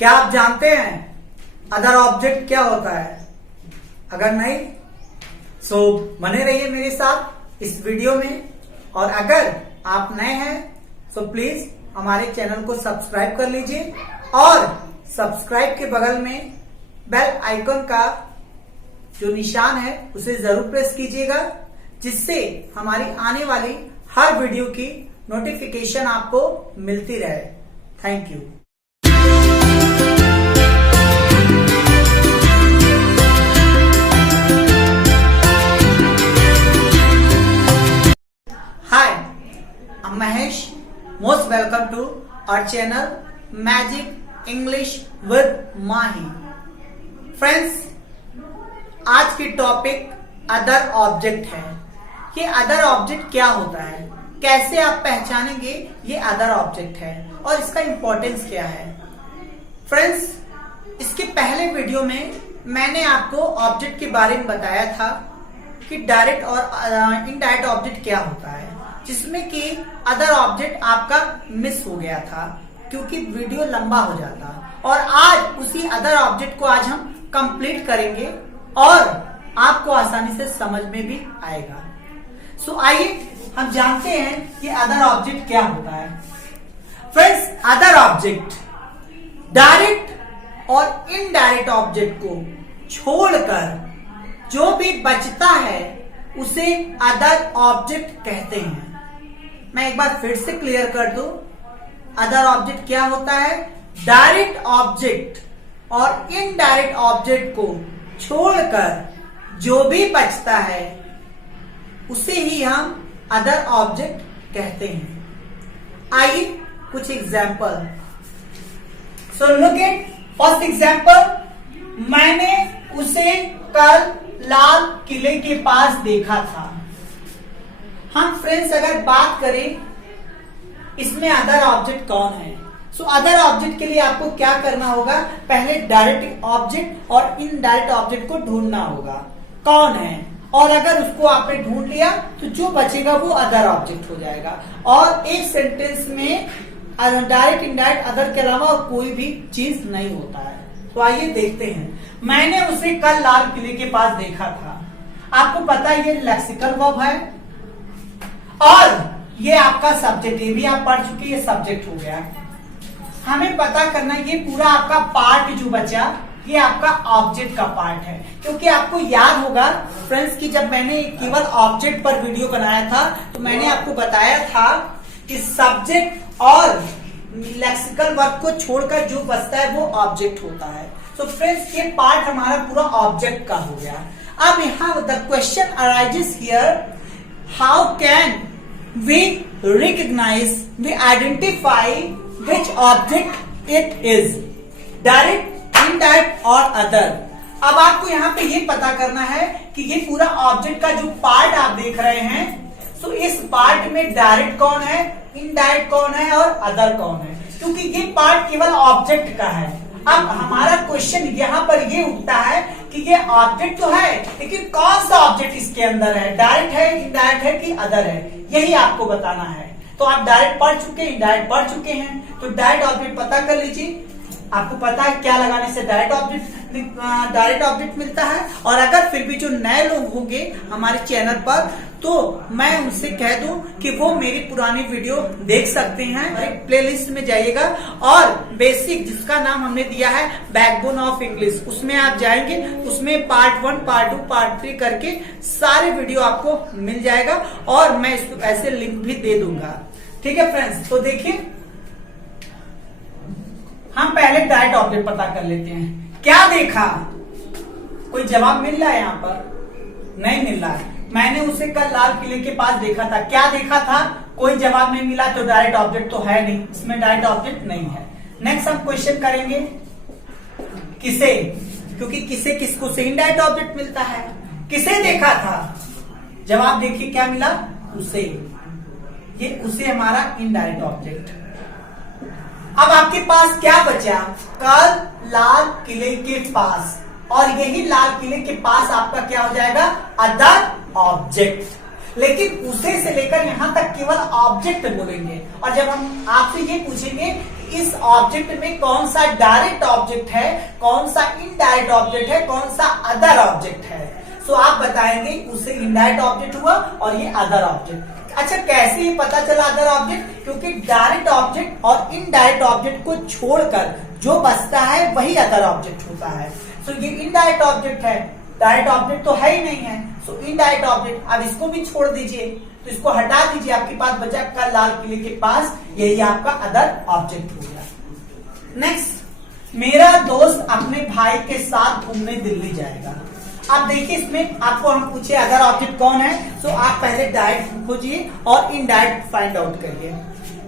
क्या आप जानते हैं अदर ऑब्जेक्ट क्या होता है? अगर नहीं सो बने रहिए मेरे साथ इस वीडियो में। और अगर आप नए हैं तो प्लीज हमारे चैनल को सब्सक्राइब कर लीजिए और सब्सक्राइब के बगल में बेल आइकन का जो निशान है उसे जरूर प्रेस कीजिएगा, जिससे हमारी आने वाली हर वीडियो की नोटिफिकेशन आपको मिलती रहे। Thank you. Hi, I'm Mahesh. Most welcome to our channel Magic English with Mahi. Friends, आज की टॉपिक अदर ऑब्जेक्ट है। ये अदर ऑब्जेक्ट क्या होता है, कैसे आप पहचानेंगे ये अदर ऑब्जेक्ट है और इसका इंपॉर्टेंस क्या है। फ्रेंड्स, इसके पहले वीडियो में मैंने आपको ऑब्जेक्ट के बारे में बताया था कि डायरेक्ट और इनडायरेक्ट ऑब्जेक्ट क्या होता है, जिसमें कि अदर ऑब्जेक्ट आपका मिस हो गया था क्योंकि वीडियो लंबा हो जाता। और आज उसी अदर ऑब्जेक्ट को आज हम कंप्लीट करेंगे और आपको आसानी से समझ में भी आएगा। सो आइए हम जानते हैं कि अदर ऑब्जेक्ट क्या होता है। फ्रेंड्स, अदर ऑब्जेक्ट डायरेक्ट और इनडायरेक्ट ऑब्जेक्ट को छोड़कर जो भी बचता है उसे अदर ऑब्जेक्ट कहते हैं। मैं एक बार फिर से क्लियर कर दूं, अदर ऑब्जेक्ट क्या होता है? डायरेक्ट ऑब्जेक्ट और इनडायरेक्ट ऑब्जेक्ट को छोड़कर जो भी बचता है उसे ही हम अदर ऑब्जेक्ट कहते हैं। आइए कुछ example. So look at first example. मैंने उसे कल लाल किले के पास देखा था। हम फ्रेंड्स अगर बात करें इसमें अदर ऑब्जेक्ट कौन है, सो अदर ऑब्जेक्ट के लिए आपको क्या करना होगा? पहले डायरेक्ट ऑब्जेक्ट और इनडायरेक्ट ऑब्जेक्ट को ढूंढना होगा कौन है, और अगर उसको आपने ढूंढ लिया तो जो बचेगा वो अदर ऑब्जेक्ट हो जाएगा। और एक सेंटेंस में डायरेक्ट इनडायरेक्ट अदर के अलावा और कोई भी चीज नहीं होता है। तो आइए देखते हैं। मैंने उसे कल लाल किले के पास देखा था। आपको पता है ये लेक्सिकल वर्ब है और ये आपका सब्जेक्ट, ये भी आप पढ़ चुके, ये सब्जेक्ट हो गया। हमें पता करना ये पूरा आपका पार्ट जो बचा ये आपका ऑब्जेक्ट का पार्ट है, क्योंकि आपको याद होगा फ्रेंड्स कि जब मैंने केवल ऑब्जेक्ट पर वीडियो बनाया था तो मैंने आपको बताया था कि सब्जेक्ट और लेक्सिकल वर्ब को छोड़कर जो बचता है वो ऑब्जेक्ट होता है। तो फ्रेंड्स ये पार्ट हमारा पूरा ऑब्जेक्ट का हो गया। अब यहाँ the question arises here, how can we recognise, we identify which object it is, direct, indirect और अदर। अब आपको यहाँ पे ये पता करना है कि ये पूरा ऑब्जेक्ट का जो पार्ट आप देख रहे हैं, सो इस पार्ट में डायरेक्ट कौन है, इनडायरेक्ट कौन है और अदर कौन है, क्योंकि ये पार्ट केवल ऑब्जेक्ट का है। अब हमारा क्वेश्चन यहाँ पर ये उठता है कि ये ऑब्जेक्ट तो है लेकिन कौन सा ऑब्जेक्ट इसके अंदर है, डायरेक्ट है, इनडायरेक्ट है कि अदर है, यही आपको बताना है। तो आप डायरेक्ट पढ़ चुके, इनडायरेक्ट पढ़ चुके हैं, तो डायरेक्ट ऑब्जेक्ट पता कर लीजिए। आपको पता है क्या लगाने से डायरेक्ट ऑब्जेक्ट मिलता है। और अगर फिर भी जो नए लोग होंगे हमारे चैनल पर तो मैं उनसे कह दूं कि वो मेरी पुरानी वीडियो देख सकते हैं। प्लेलिस्ट में जाइएगा और बेसिक जिसका नाम हमने दिया है बैकबोन ऑफ इंग्लिश, उसमें आप जाएंगे, उसमें पार्ट 1, पार्ट 2, पार्ट 3 करके सारे वीडियो आपको मिल जाएगा और मैं इसको ऐसे लिंक भी दे दूंगा। ठीक है फ्रेंड्स, तो देखिए हम पहले डायरेक्ट ऑब्जेक्ट पता कर लेते हैं। क्या देखा? कोई जवाब मिल रहा है यहाँ पर? नहीं मिल रहा है। मैंने उसे कल लाल किले के पास देखा था। क्या देखा था? कोई जवाब नहीं मिला, तो डायरेक्ट ऑब्जेक्ट तो है नहीं, इसमें डायरेक्ट ऑब्जेक्ट नहीं है। नेक्स्ट हम क्वेश्चन करेंगे किसे, क्योंकि किसे किसको से इनडायरेक्ट ऑब्जेक्ट मिलता है। किसे देखा था? जवाब देखिए क्या मिला? उसे। ये उसे हमारा इनडायरेक्ट ऑब्जेक्ट। अब आपके पास क्या बचा? कल लाल किले के पास, और यही लाल किले के पास आपका क्या हो जाएगा? Other object. लेकिन उसे से लेकर यहां तक केवल ऑब्जेक्ट बोलेंगे। और जब हम आपसे ये पूछेंगे इस ऑब्जेक्ट में कौन सा डायरेक्ट ऑब्जेक्ट है, कौन सा इनडायरेक्ट ऑब्जेक्ट है, कौन सा अदर ऑब्जेक्ट है। सो आप बताएंगे उससे इनडायरेक्ट ऑब्जेक्ट हुआ और ये अदर ऑब्जेक्ट। अच्छा, कैसे ये पता चला अदर ऑब्जेक्ट? क्योंकि डायरेक्ट ऑब्जेक्ट और इनडायरेक्ट ऑब्जेक्ट को छोड़कर जो बचता है वही अदर ऑब्जेक्ट होता है। सो ये इनडायरेक्ट ऑब्जेक्ट है, डायरेक्ट ऑब्जेक्ट तो है ही नहीं है। सो इनडायरेक्ट ऑब्जेक्ट, अब इसको भी छोड़ दीजिए, तो इसको हटा दीजिए, आपके पास बचा कल लाल किले के पास, यही आपका अदर ऑब्जेक्ट हो गया। नेक्स्ट, मेरा दोस्त अपने भाई के साथ घूमने दिल्ली जाएगा। आप देखिए इसमें आपको हम पूछे अदर ऑब्जेक्ट कौन है, तो आप पहले डायरेक्ट खोजिए और इनडायरेक्ट फाइंड आउट करिए।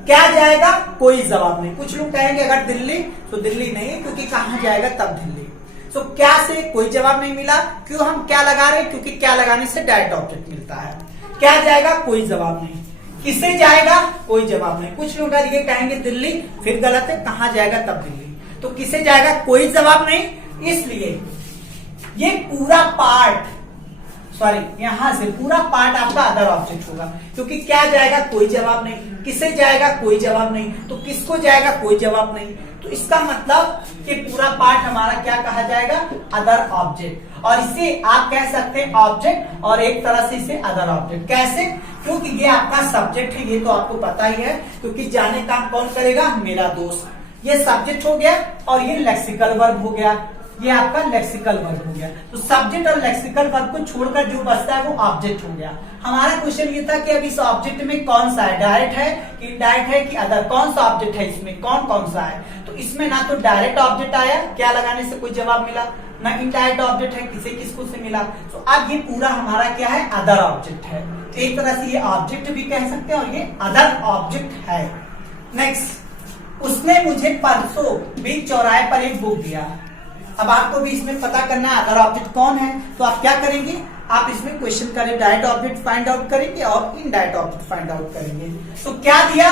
क्या जाएगा? कोई जवाब नहीं। कुछ लोग कहेंगे अगर दिल्ली, तो दिल्ली नहीं, क्योंकि कहां जाएगा तब दिल्ली। सो क्या से कोई जवाब नहीं मिला। क्यों? हम क्या लगा रहे हैं, क्योंकि क्या लगाने से डायरेक्ट ऑब्जेक्ट मिलता है। क्या जाएगा? कोई जवाब नहीं। किसे जाएगा? कोई जवाब नहीं। कुछ लोग ये कहेंगे दिल्ली, फिर गलत है, कहां जाएगा तब दिल्ली। तो किसे जाएगा? कोई जवाब नहीं। इसलिए ये पूरा पार्ट, सॉरी यहां से पूरा पार्ट आपका अदर ऑब्जेक्ट होगा, क्योंकि क्या जाएगा? कोई जवाब नहीं। किसे जाएगा? कोई जवाब नहीं। तो किसको जाएगा? कोई जवाब नहीं। तो इसका मतलब कि पूरा पार्ट हमारा क्या कहा जाएगा? Other object. और इसे आप कह सकते हैं ऑब्जेक्ट और एक तरह से इसे अदर ऑब्जेक्ट। कैसे? क्योंकि ये आपका सब्जेक्ट है, ये तो आपको पता ही है, क्योंकि जाने काम कौन करेगा? मेरा दोस्त। ये सब्जेक्ट हो गया और ये लेक्सिकल वर्ब हो गया, ये आपका लेक्सिकल वर्ब हो गया। तो सब्जेक्ट और लेक्सिकल वर्ब को छोड़कर जो बचता है वो ऑब्जेक्ट हो गया। हमारा क्वेश्चन ये था कि अब इस ऑब्जेक्ट में कौन सा है, डायरेक्ट है कि इनडायरेक्ट है कि अदर, कौन सा ऑब्जेक्ट है इसमें, कौन कौन सा है। तो इसमें ना तो डायरेक्ट ऑब्जेक्ट आया, क्या लगाने से कोई जवाब मिला, ना इनडायरेक्ट ऑब्जेक्ट है, किसे किसको से मिला। तो अब ये पूरा हमारा क्या है? अदर ऑब्जेक्ट है। तो एक तरह से ये ऑब्जेक्ट भी कह सकते हैं और ये अदर ऑब्जेक्ट है। नेक्स्ट, उसने मुझे परसों बीच चौराहे पर एक बुक दिया। अब आपको भी इसमें पता करना है अदर ऑब्जेक्ट कौन है। तो आप क्या करेंगे? आप इसमें क्वेश्चन करें, डायरेक्ट ऑब्जेक्ट फाइंड आउट करेंगे और इनडायरेक्ट ऑब्जेक्ट फाइंड आउट करेंगे। तो क्या दिया?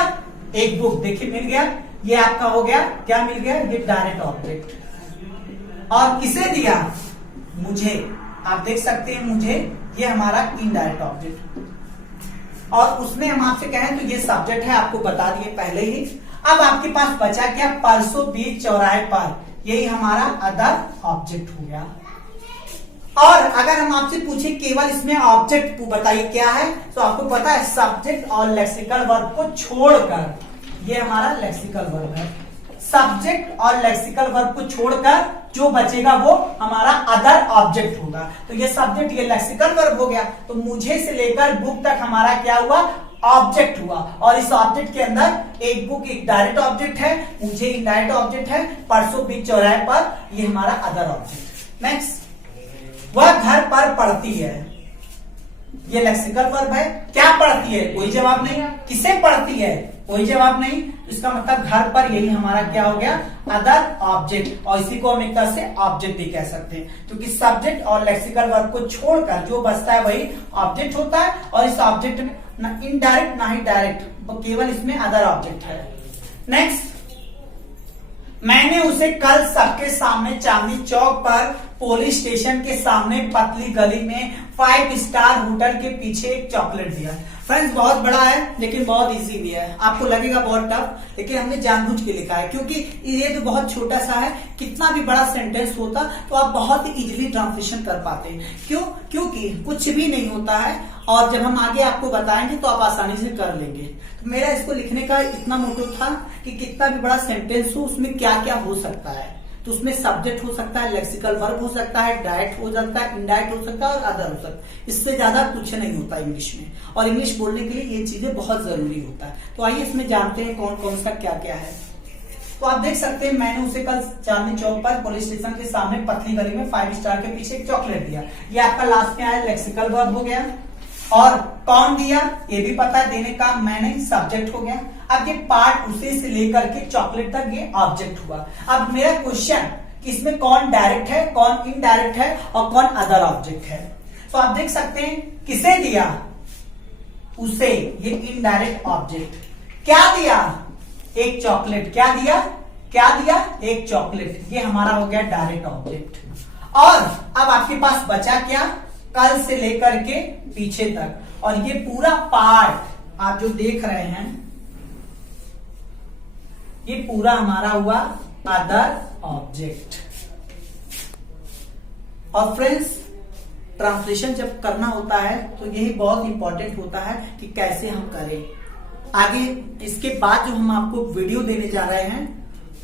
एक बुक, देखिए मिल गया, ये आपका हो गया, क्या मिल गया? ये डायरेक्ट ऑब्जेक्ट। और किसे दिया? मुझे। आप देख सकते हैं मुझे, ये हमारा इनडायरेक्ट ऑब्जेक्ट। और उसमें हम आपसे कहें तो ये सब्जेक्ट है, आपको बता दिए पहले ही। अब आपके पास बचा क्या? परसों बीच चौराहे पर, यही हमारा अदर ऑब्जेक्ट हो गया। और अगर हम आपसे पूछे केवल इसमें ऑब्जेक्ट बताइए क्या है, तो आपको पता है सब्जेक्ट और लेक्सिकल वर्ब को छोड़कर, ये हमारा लेक्सिकल वर्ब है। सब्जेक्ट और लेक्सिकल वर्ब को छोड़कर जो बचेगा वो हमारा अदर ऑब्जेक्ट होगा। तो ये सब्जेक्ट, ये लेक्सिकल वर्ब हो गया। तो मुझे से लेकर बुक तक हमारा क्या हुआ? ऑब्जेक्ट हुआ। और इस ऑब्जेक्ट के अंदर एक बुक एक डायरेक्ट ऑब्जेक्ट है, मुझे इनडायरेक्ट ऑब्जेक्ट है, परसों बीच चौराहे पर ये हमारा अदर ऑब्जेक्ट। नेक्स्ट, वह घर पर पढ़ती है, ये लेक्सिकल वर्ब है। क्या पढ़ती है? कोई जवाब नहीं। किसे पढ़ती है? कोई जवाब नहीं। तो इसका मतलब घर पर, यही हमारा क्या हो गया? Other object. और इसी को हम एक तरह से ऑब्जेक्ट भी कह सकते हैं, क्योंकि सब्जेक्ट और लेक्सिकल वर्ब को छोड़कर जो बचता है वही ऑब्जेक्ट होता है। और इस ऑब्जेक्ट में ना इनडायरेक्ट ना ही डायरेक्ट, केवल इसमें अदर ऑब्जेक्ट है। नेक्स्ट, मैंने उसे कल सबके सामने चांदनी चौक पर पुलिस स्टेशन के सामने पतली गली में 5 स्टार होटल के पीछे एक चॉकलेट दिया। फ्रेंड्स, बहुत बड़ा है लेकिन बहुत इजी भी है। आपको लगेगा बहुत टफ, लेकिन हमने जानबूझ के लिखा है, क्योंकि ये जो बहुत छोटा सा है, कितना भी बड़ा सेंटेंस होता तो आप बहुत ही इजीली ट्रांसलेशन कर पाते। क्यों? क्योंकि कुछ भी नहीं होता है, और जब हम आगे आपको बताएंगे तो आप आसानी से कर लेंगे। तो मेरा इसको लिखने का इतना मोटिव था कि कितना भी बड़ा सेंटेंस हो उसमें क्या क्या हो सकता है। तो उसमें सब्जेक्ट हो सकता है, लेक्सिकल वर्ब हो सकता है, डायरेक्ट हो सकता है, इनडायरेक्ट हो सकता है और अदर हो सकता है। इससे ज्यादा कुछ नहीं होता इंग्लिश में, और इंग्लिश बोलने के लिए ये चीजें बहुत जरूरी होता है। तो आइए इसमें जानते हैं कौन कौन सा क्या क्या है। तो आप देख सकते हैं, मैंने उसे कल चांदनी चौक पर पुलिस स्टेशन के सामने पतली गली में 5 स्टार के पीछे एक चॉकलेट दिया। ये आपका लास्ट में आया लेक्सिकल वर्ब हो गया। और कौन दिया ये भी पता है, देने का मैंने, सब्जेक्ट हो गया। अब ये पार्ट उसे से लेकर के चॉकलेट तक ये ऑब्जेक्ट हुआ। अब मेरा क्वेश्चन कि इसमें कौन डायरेक्ट है, कौन इनडायरेक्ट है और कौन अदर ऑब्जेक्ट है। तो आप देख सकते हैं किसे दिया? उसे, ये इनडायरेक्ट ऑब्जेक्ट। क्या दिया? एक चॉकलेट। क्या दिया? क्या दिया? एक चॉकलेट। ये हमारा हो गया डायरेक्ट ऑब्जेक्ट। और अब आपके पास बचा क्या? कल से लेकर के पीछे तक। और ये पूरा पार्ट आप जो देख रहे हैं, ये पूरा हमारा हुआ अदर ऑब्जेक्ट। और फ्रेंड्स, ट्रांसलेशन जब करना होता है तो यही बहुत इंपॉर्टेंट होता है कि कैसे हम करें। आगे इसके बाद जो हम आपको वीडियो देने जा रहे हैं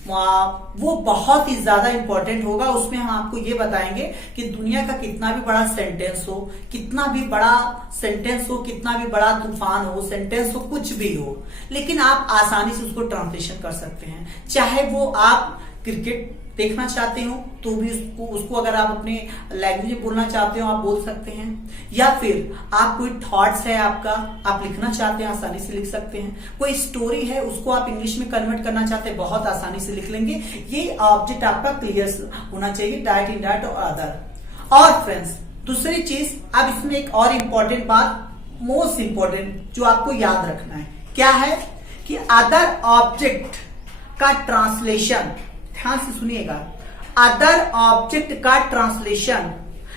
वो बहुत ही ज्यादा इंपॉर्टेंट होगा। उसमें हम आपको ये बताएंगे कि दुनिया का कितना भी बड़ा सेंटेंस हो, कितना भी बड़ा सेंटेंस हो, कितना भी बड़ा तूफान हो, सेंटेंस हो, कुछ भी हो, लेकिन आप आसानी से उसको ट्रांसलेशन कर सकते हैं। चाहे वो आप क्रिकेट देखना चाहते हो तो भी उसको अगर आप अपने लैंग्वेज में बोलना चाहते हो आप बोल सकते हैं, या फिर आप कोई थॉट्स है आपका, आप लिखना चाहते हैं आसानी से लिख सकते हैं। कोई स्टोरी है उसको आप इंग्लिश में कन्वर्ट करना चाहते हैं, बहुत आसानी से लिख लेंगे। ये ऑब्जेक्ट आपका क्लियर होना चाहिए, डायरेक्ट, इनडायरेक्ट और अदर। और फ्रेंड्स, दूसरी चीज, अब इसमें एक और इंपॉर्टेंट बात, मोस्ट इंपॉर्टेंट जो आपको याद रखना है, क्या है कि अदर ऑब्जेक्ट का ट्रांसलेशन, ध्यान से सुनिएगा, अदर ऑब्जेक्ट का ट्रांसलेशन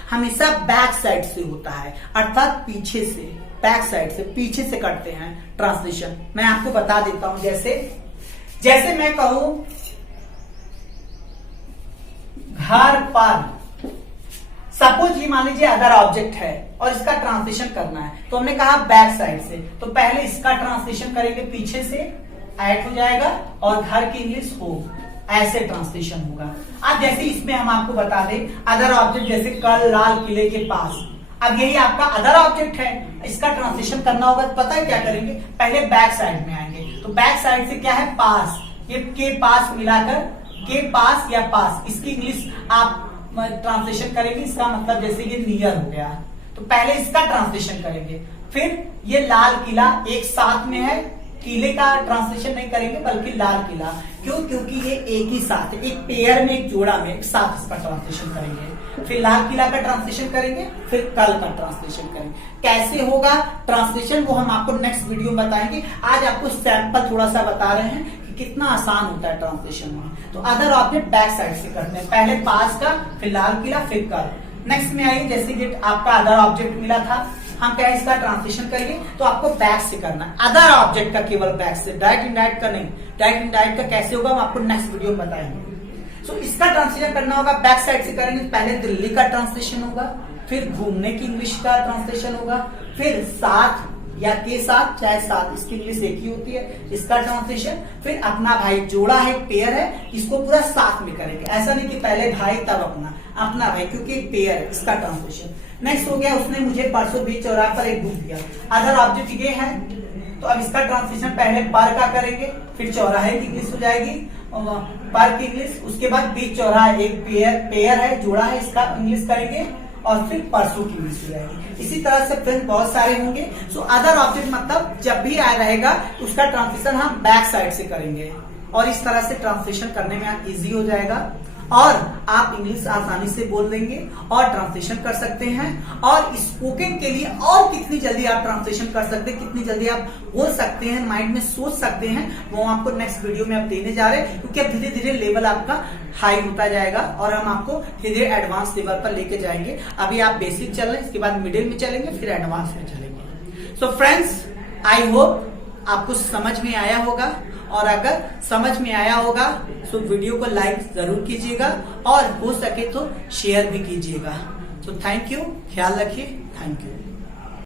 हमेशा बैक साइड से होता है, अर्थात पीछे से, बैक साइड से, पीछे से करते हैं ट्रांसलेशन। मैं आपको बता देता हूं, जैसे मैं कहूं घर पर, सपोज ये मान लीजिए अदर ऑब्जेक्ट है और इसका ट्रांसलेशन करना है, तो हमने कहा बैक साइड से, तो पहले इसका ट्रांसलेशन करेंगे, पीछे से ऐड हो जाएगा और घर की इंग्लिश हो, ऐसे ट्रांसलेशन होगा। अब जैसे इसमें हम आपको बता दें, अदर ऑब्जेक्ट जैसे कल लाल किले के पास, अब यही आपका अदर ऑब्जेक्ट है, इसका ट्रांसलेशन करना होगा तो पता है क्या करेंगे, पहले बैक साइड में आएंगे, तो बैक साइड से क्या है, पास, ये के पास मिलाकर के पास या पास, इसकी इंग्लिश आप ट्रांसलेशन करेंगे, इसका मतलब जैसे ये नियर हो गया, तो पहले इसका ट्रांसलेशन करेंगे, फिर ये लाल किला एक साथ में है, किले का ट्रांसलेशन नहीं करेंगे बल्कि लाल किला, क्यों, क्योंकि ये एक ही साथ, एक पेयर में, एक जोड़ा में, एक साथ इसका ट्रांसलेशन करेंगे। फिर लाल किला का ट्रांसलेशन करेंगे, फिर कल का ट्रांसलेशन करेंगे। कैसे होगा ट्रांसलेशन वो हम आपको नेक्स्ट वीडियो में बताएंगे। आज आपको सैंपल थोड़ा सा बता रहे हैं कि कितना आसान होता है ट्रांसलेशन में। तो अदर ऑब्जेक्ट बैक साइड से करते हैं, पहले पास का, फिर लाल किला, फिर कल। नेक्स्ट में आइए, जैसे कि आपका अदर ऑब्जेक्ट मिला था, हम क्या इसका ट्रांसलेशन करेंगे, तो आपको बैक से करना है, अदर ऑब्जेक्ट का केवल बैक से, डायरेक्ट इनडायरेक्ट का नहीं। डायरेक्ट इनडायरेक्ट का कैसे होगा हम आपको नेक्स्ट वीडियो में बताएंगे। सो इसका ट्रांसलेशन करना होगा, बैक साइड से करेंगे, पहले दिल्ली का ट्रांसलेशन होगा, फिर घूमने की इंग्लिश का ट्रांसलेशन होगा, फिर साथ या के साथ, चाहे साथ, इसकी इंग्लिश एक ही होती है, इसका ट्रांसलेशन, फिर अपना भाई, जोड़ा है, पेयर है, इसको पूरा साथ में करेंगे, ऐसा नहीं कि पहले भाई तब अपना भाई, क्योंकि एक पेयर है, इसका ट्रांसलेशन। नेक्स्ट हो गया, उसने मुझे परसों बीच चौराहे पर एक बुक दिया, अदर ऑब्जेक्ट ये है, तो अब इसका ट्रांसलेशन पहले पर का करेंगे, फिर चौराहे की इंग्लिश हो जाएगी, पर की इंग्लिश, उसके बाद बीच चौराहा, एक पेयर है, जोड़ा है, इसका इंग्लिश करेंगे, और फिर परसों की इंग्लिश हो जाएगी। इसी तरह से फ्रेंड बहुत सारे होंगे। सो अदर ऑब्जेक्ट मतलब जब भी आ रहेगा उसका ट्रांसलेशन हम बैक साइड से करेंगे, और इस तरह से ट्रांसलेशन करने में इजी हो जाएगा, और आप इंग्लिश आसानी से बोल देंगे और ट्रांसलेशन कर सकते हैं। और स्पोकन के लिए और कितनी जल्दी आप ट्रांसलेशन कर सकते हैं, कितनी जल्दी आप बोल सकते हैं, माइंड में सोच सकते हैं, वो आपको नेक्स्ट वीडियो में आप देने जा रहे हैं, क्योंकि अब धीरे धीरे लेवल आपका हाई होता जाएगा और हम आपको धीरे धीरे एडवांस लेवल पर लेके जाएंगे। अभी आप बेसिक चल रहे हैं, इसके बाद मिडिल में चलेंगे, फिर एडवांस में चलेंगे। सो फ्रेंड्स, आई होप आपको समझ में आया होगा, और अगर समझ में आया होगा तो वीडियो को लाइक जरूर कीजिएगा और हो सके तो शेयर भी कीजिएगा। तो थैंक यू, ख्याल रखिए, थैंक यू।